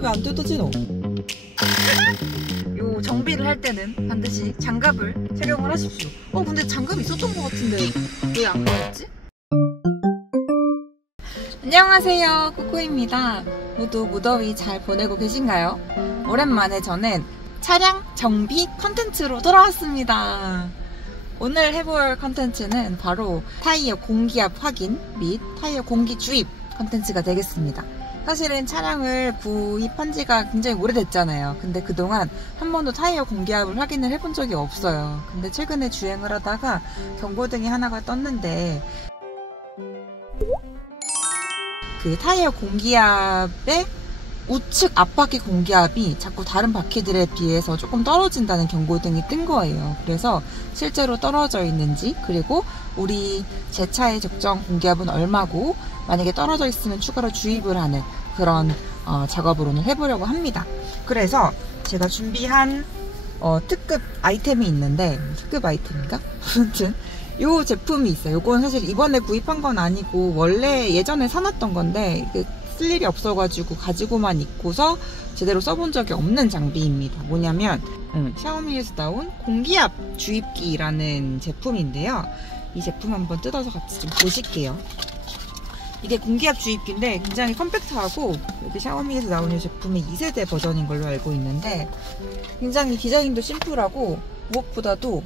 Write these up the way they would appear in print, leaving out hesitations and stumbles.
왜 안 뜯어지 너? 요 정비를 할 때는 반드시 장갑을 착용을 하십시오. 근데 장갑이 있었던 것 같은데 왜 안 꺼졌지? 안녕하세요, 꾸꾸입니다. 모두 무더위 잘 보내고 계신가요? 오랜만에 저는 차량 정비 컨텐츠로 돌아왔습니다. 오늘 해볼 컨텐츠는 바로 타이어 공기압 확인 및 타이어 공기 주입 컨텐츠가 되겠습니다. 사실은 차량을 구입한 지가 굉장히 오래됐잖아요. 근데 그동안 한 번도 타이어 공기압을 확인을 해본 적이 없어요. 근데 최근에 주행을 하다가 경고등이 하나가 떴는데 그 타이어 공기압의 우측 앞바퀴 공기압이 자꾸 다른 바퀴들에 비해서 조금 떨어진다는 경고등이 뜬 거예요. 그래서 실제로 떨어져 있는지, 그리고 우리 제 차의 적정 공기압은 얼마고 만약에 떨어져 있으면 추가로 주입을 하는 그런 작업을 오늘 해보려고 합니다. 그래서 제가 준비한 특급 아이템이 있는데, 특급 아이템인가? 아무튼 요 제품이 있어요. 요건 사실 이번에 구입한 건 아니고 원래 예전에 사놨던 건데 쓸 일이 없어가지고 가지고만 있고서 제대로 써본 적이 없는 장비입니다. 뭐냐면 샤오미에서 나온 공기압 주입기라는 제품인데요. 이 제품 한번 뜯어서 같이 좀 보실게요. 이게 공기압 주입기인데 굉장히 컴팩트하고, 여기 샤오미에서 나온 이 제품이 2세대 버전인 걸로 알고 있는데 굉장히 디자인도 심플하고 무엇보다도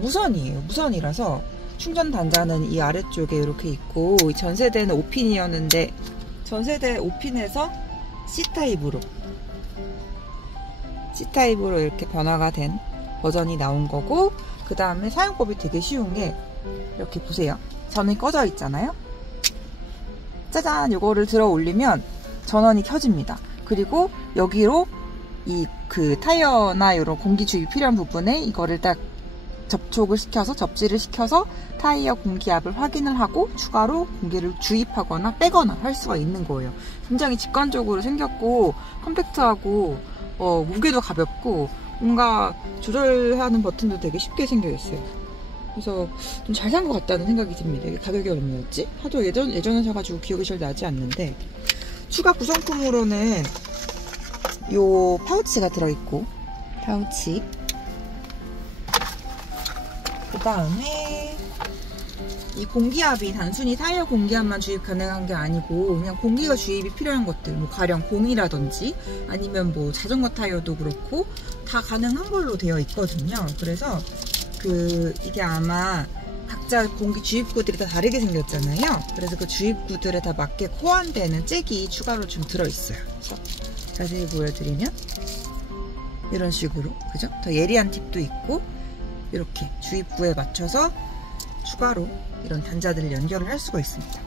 무선이에요. 무선이라서 충전 단자는 이 아래쪽에 이렇게 있고, 전세대는 5핀이었는데 전세대 5핀에서 C타입으로 이렇게 변화가 된 버전이 나온 거고, 그 다음에 사용법이 되게 쉬운 게 이렇게 보세요. 전원이 꺼져 있잖아요. 짜잔! 이거를 들어 올리면 전원이 켜집니다. 그리고 여기로 타이어나 이런 공기 주입이 필요한 부분에 이거를 딱 접지를 시켜서 타이어 공기압을 확인을 하고 추가로 공기를 주입하거나 빼거나 할 수가 있는 거예요. 굉장히 직관적으로 생겼고 컴팩트하고 무게도 가볍고 뭔가 조절하는 버튼도 되게 쉽게 생겨 있어요. 그래서 좀 잘 산 것 같다는 생각이 듭니다. 이게 가격이 얼마였지? 하도 예전에 사가지고 기억이 잘 나지 않는데, 추가 구성품으로는 요 파우치가 들어있고, 파우치, 그 다음에 이 공기압이 단순히 타이어 공기압만 주입 가능한 게 아니고 그냥 공기가 주입이 필요한 것들, 뭐 가령 공이라든지 아니면 뭐 자전거 타이어도 그렇고 다 가능한 걸로 되어 있거든요. 그래서 이게 아마 각자 공기 주입구들이 다 다르게 생겼잖아요. 그래서 그 주입구들에 다 맞게 호환되는 잭이 추가로 좀 들어있어요. 그래서 자세히 보여드리면 이런 식으로, 그죠? 더 예리한 팁도 있고, 이렇게 주입구에 맞춰서 추가로 이런 단자들을 연결을 할 수가 있습니다.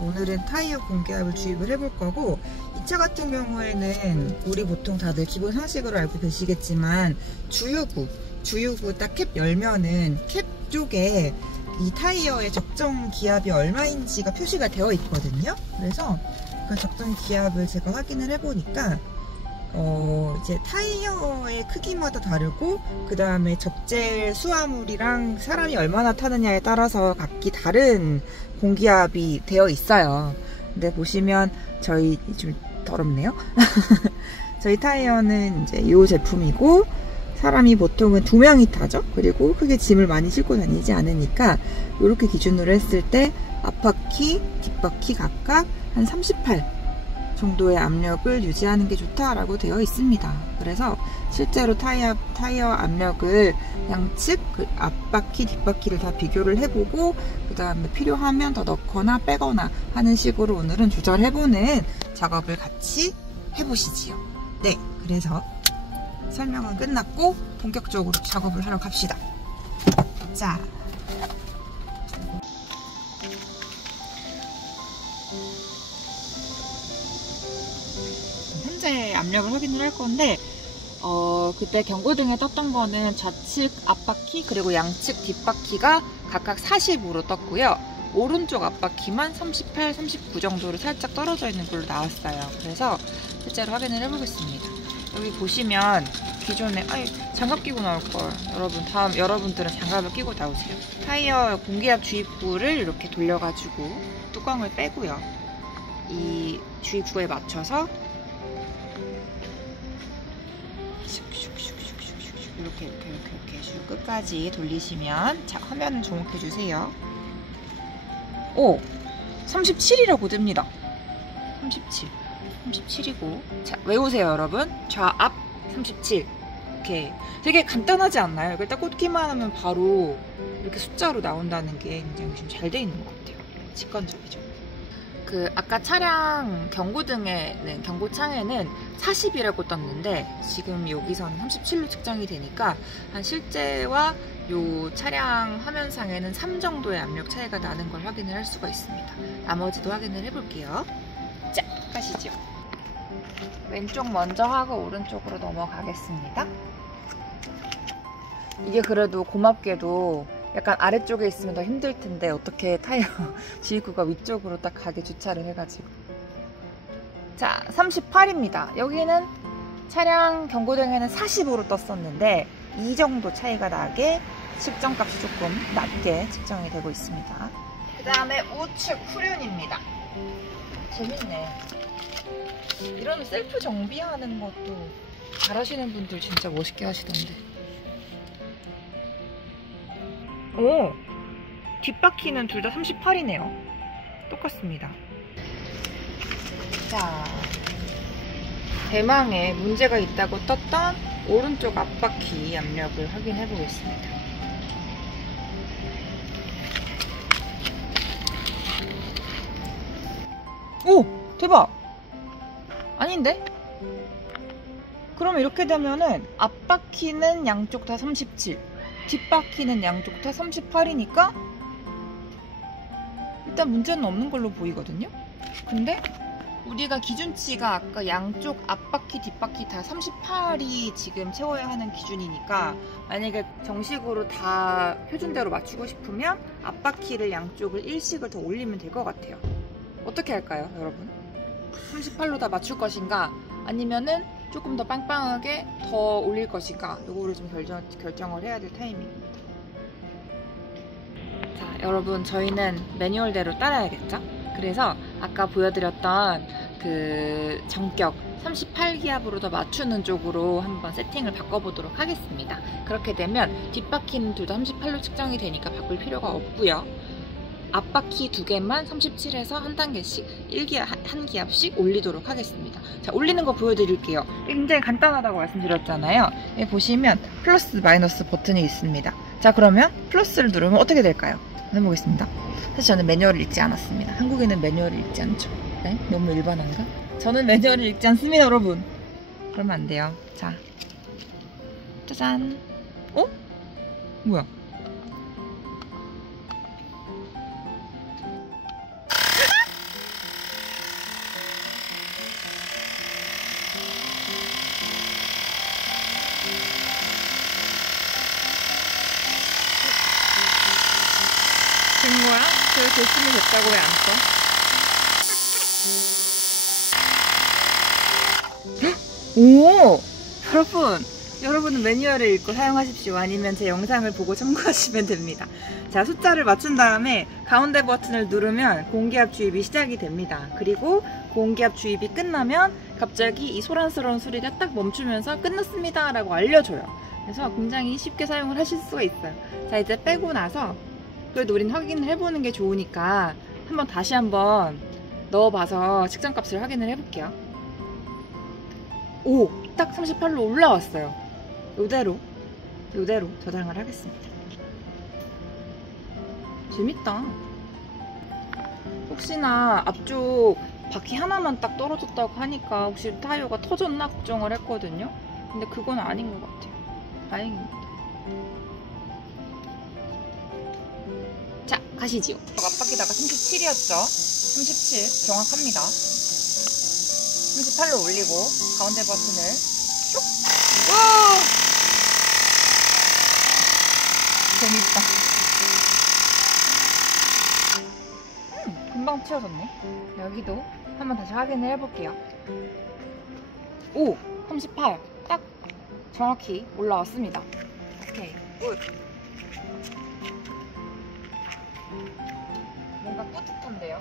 오늘은 타이어 공기압을 주입을 해볼 거고, 이 차 같은 경우에는 우리 보통 다들 기본 상식으로 알고 계시겠지만 주유구 딱 캡 열면은 캡 쪽에 이 타이어의 적정 기압이 얼마인지가 표시가 되어 있거든요. 그래서 그 적정 기압을 제가 확인을 해보니까 이제 타이어의 크기마다 다르고, 그 다음에 적재 수화물이랑 사람이 얼마나 타느냐에 따라서 각기 다른 공기압이 되어 있어요. 근데 보시면 저희 좀 더럽네요. 저희 타이어는 이제 이 제품이고, 사람이 보통은 2명이 타죠. 그리고 크게 짐을 많이 싣고 다니지 않으니까 이렇게 기준으로 했을 때 앞바퀴, 뒷바퀴 각각 한 38 정도의 압력을 유지하는 게 좋다라고 되어 있습니다. 그래서 실제로 타이어 압력을 양측 앞바퀴, 뒷바퀴를 다 비교를 해보고, 그 다음에 필요하면 더 넣거나 빼거나 하는 식으로 오늘은 조절해보는 작업을 같이 해보시지요. 네, 그래서 설명은 끝났고 본격적으로 작업을 하러 갑시다. 자, 현재 압력을 확인을 할 건데, 그때 경고등에 떴던 거는 좌측 앞바퀴 그리고 양측 뒷바퀴가 각각 40으로 떴고요. 오른쪽 앞바퀴만 38, 39 정도로 살짝 떨어져 있는 걸로 나왔어요. 그래서 실제로 확인을 해보겠습니다. 여기 보시면 기존에 장갑 끼고 나올걸. 여러분들은 장갑을 끼고 나오세요. 타이어 공기압 주입구를 이렇게 돌려가지고 뚜껑을 빼고요. 이 주입구에 맞춰서 이렇게 쭉 끝까지 돌리시면, 자, 화면을 주목해 주세요. 오! 37이라고 뜹니다. 37이고, 자, 외우세요 여러분. 좌앞 37. 이렇게 되게 간단하지 않나요? 이걸 딱 꽂기만 하면 바로 이렇게 숫자로 나온다는 게 굉장히 좀 잘 돼 있는 것 같아요. 직관적이죠. 아까 차량 경고등에는, 경고창에는 40이라고 떴는데 지금 여기서는 37로 측정이 되니까 실제와 요 차량 화면상에는 3 정도의 압력 차이가 나는 걸 확인을 할 수가 있습니다. 나머지도 확인을 해볼게요. 자, 가시죠. 왼쪽 먼저 하고 오른쪽으로 넘어가겠습니다. 이게 그래도 고맙게도 약간 아래쪽에 있으면 더 힘들 텐데 어떻게 타이어 주입구가 위쪽으로 딱 가게 주차를 해가지고. 자, 38입니다. 여기는 차량 경고등에는 45로 떴었는데 이 정도 차이가 나게 측정값이 조금 낮게 측정이 되고 있습니다. 그 다음에 우측 후륜입니다. 재밌네. 이런 셀프 정비하는 것도 잘하시는 분들 진짜 멋있게 하시던데. 오! 뒷바퀴는 둘 다 38이네요. 똑같습니다. 자, 대망의 문제가 있다고 떴던 오른쪽 앞바퀴 압력을 확인해 보겠습니다. 오! 대박! 아닌데? 그럼 이렇게 되면은 앞바퀴는 양쪽 다 37, 뒷바퀴는 양쪽 다 38이니까 일단 문제는 없는 걸로 보이거든요? 근데 우리가 기준치가 아까 양쪽 앞바퀴 뒷바퀴 다 38이 지금 채워야 하는 기준이니까 만약에 정식으로 다 표준대로 맞추고 싶으면 앞바퀴를 양쪽을 1씩을 더 올리면 될 것 같아요. 어떻게 할까요, 여러분? 38로 다 맞출 것인가, 아니면은 조금 더 빵빵하게 더 올릴 것인가, 요거를 좀 결정을 해야 될 타이밍입니다. 자, 여러분, 저희는 매뉴얼대로 따라야겠죠? 그래서 아까 보여드렸던 그 정격 38기압으로 더 맞추는 쪽으로 한번 세팅을 바꿔보도록 하겠습니다. 그렇게 되면 뒷바퀴는 둘 다 38로 측정이 되니까 바꿀 필요가 없고요. 앞바퀴 2개만 37에서 한 단계씩 한 기압씩 올리도록 하겠습니다. 자, 올리는 거 보여드릴게요. 굉장히 간단하다고 말씀드렸잖아요. 여기 보시면 플러스 마이너스 버튼이 있습니다. 자, 그러면 플러스를 누르면 어떻게 될까요? 해보겠습니다. 사실 저는 매뉴얼을 읽지 않았습니다. 한국에는 매뉴얼을 읽지 않죠. 네? 너무 일반한가? 저는 매뉴얼을 읽지 않습니다, 여러분. 그러면 안 돼요. 자, 짜잔. 어? 뭐야? 된 거야? 그래, 됐으면 됐다고 왜 안 써? 오! 여러분은 매뉴얼을 읽고 사용하십시오. 아니면 제 영상을 보고 참고하시면 됩니다. 자, 숫자를 맞춘 다음에 가운데 버튼을 누르면 공기압 주입이 시작이 됩니다. 그리고 공기압 주입이 끝나면 갑자기 이 소란스러운 소리가 딱 멈추면서 끝났습니다 라고 알려줘요. 그래서 굉장히 쉽게 사용을 하실 수가 있어요. 자, 이제 빼고 나서 그래도 우린 확인을 해보는 게 좋으니까 다시 한번 넣어봐서 측정값을 확인을 해볼게요. 오! 딱 38로 올라왔어요. 요대로 저장을 하겠습니다. 재밌다. 혹시나 앞쪽 바퀴 하나만 딱 떨어졌다고 하니까 혹시 타이어가 터졌나 걱정을 했거든요. 근데 그건 아닌 것 같아요. 다행입니다. 자, 가시지요. 앞바퀴다가 37이었죠? 37 정확합니다. 38로 올리고 가운데 버튼을 슉! 오! 재밌다. 금방 치워졌네. 여기도 한번 다시 확인을 해볼게요. 오! 38. 딱 정확히 올라왔습니다. 오케이, 굿. 뭔가 뿌듯한데요?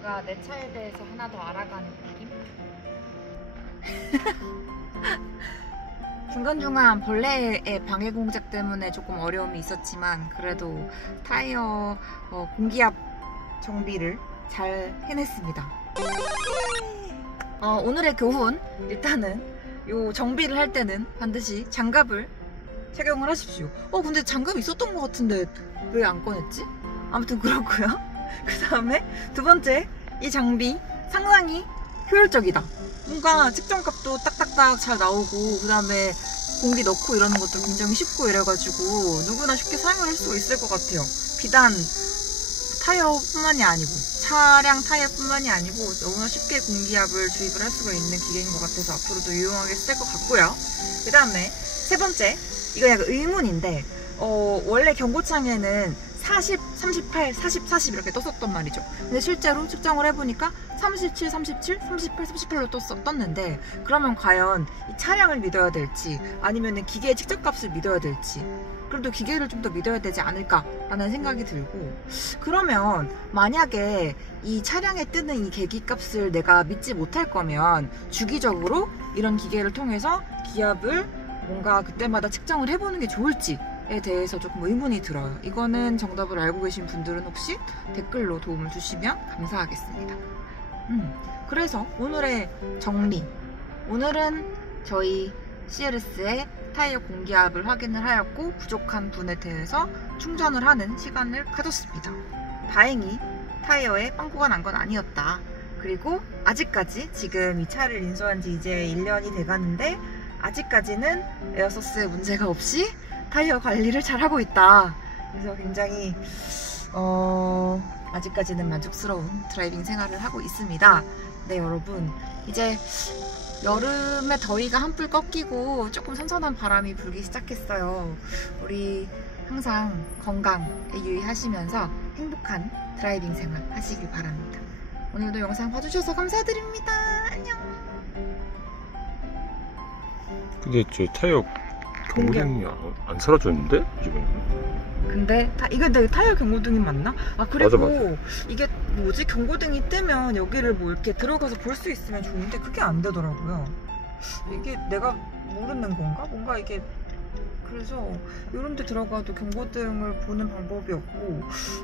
뭔가 내 차에 대해서 하나 더 알아가는 느낌? 중간중간 벌레의 방해 공작 때문에 조금 어려움이 있었지만 그래도 타이어 공기압 정비를 잘 해냈습니다. 오늘의 교훈, 일단은 요 정비를 할 때는 반드시 장갑을 착용을 하십시오. 근데 장갑이 있었던 것 같은데 왜 안 꺼냈지? 아무튼 그렇고요. 그 다음에 두 번째, 이 장비 상당히 효율적이다. 뭔가 측정값도 딱딱딱 잘 나오고, 그 다음에 공기 넣고 이러는 것도 굉장히 쉽고 이래가지고 누구나 쉽게 사용을 할 수 있을 것 같아요. 비단 타이어뿐만이 아니고, 차량 타이어뿐만이 아니고 너무나 쉽게 공기압을 주입을 할 수가 있는 기계인 것 같아서 앞으로도 유용하게 쓸 것 같고요. 그 다음에 세 번째, 이거 약간 의문인데 원래 경고창에는 40, 38, 40, 40 이렇게 떴었단 말이죠. 근데 실제로 측정을 해보니까 37, 37, 38, 38로 떴는데, 그러면 과연 이 차량을 믿어야 될지 아니면 기계의 측정값을 믿어야 될지, 그래도 기계를 좀 더 믿어야 되지 않을까라는 생각이 들고, 그러면 만약에 이 차량에 뜨는 이 계기값을 내가 믿지 못할 거면 주기적으로 이런 기계를 통해서 기압을 뭔가 그때마다 측정을 해보는 게 좋을지에 대해서 조금 의문이 들어요. 이거는 정답을 알고 계신 분들은 혹시 댓글로 도움을 주시면 감사하겠습니다. 그래서 오늘의 정리, 오늘은 저희 CLS의 타이어 공기압을 확인을 하였고 부족한 분에 대해서 충전을 하는 시간을 가졌습니다. 다행히 타이어에 빵꾸가 난 건 아니었다. 그리고 아직까지 지금 이 차를 인수한 지 이제 1년이 돼가는데 아직까지는 에어소스에 문제가 없이 타이어 관리를 잘하고 있다. 그래서 굉장히 아직까지는 만족스러운 드라이빙 생활을 하고 있습니다. 네, 여러분, 이제 여름에 더위가 한풀 꺾이고 조금 선선한 바람이 불기 시작했어요. 우리 항상 건강에 유의하시면서 행복한 드라이빙 생활 하시길 바랍니다. 오늘도 영상 봐주셔서 감사드립니다. 안녕. 근데 저 타이어 경고등이 안 사라졌는데? 지금? 근데 이게 타이어 경고등이 맞나? 그리고 맞아. 이게 뭐지? 경고등이 뜨면 여기를 뭐 이렇게 들어가서 볼 수 있으면 좋은데 그게 안 되더라고요. 이게 내가 모르는 건가? 뭔가 이게, 그래서 이런 데 들어가도 경고등을 보는 방법이 없고,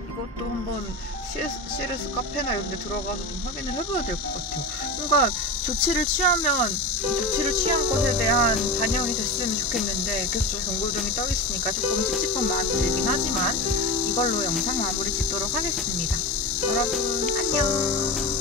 이것도 한번 CLS 카페나 이런 데 들어가서 좀 확인을 해봐야 될 것 같아요. 뭔가 조치를 취하면 조치를 취한 것에 대한 반영이 됐으면 좋겠는데 계속 경고등이 떠 있으니까 조금 찝찝한 마음이 들긴 하지만 이걸로 영상 마무리 짓도록 하겠습니다. 여러분 안녕.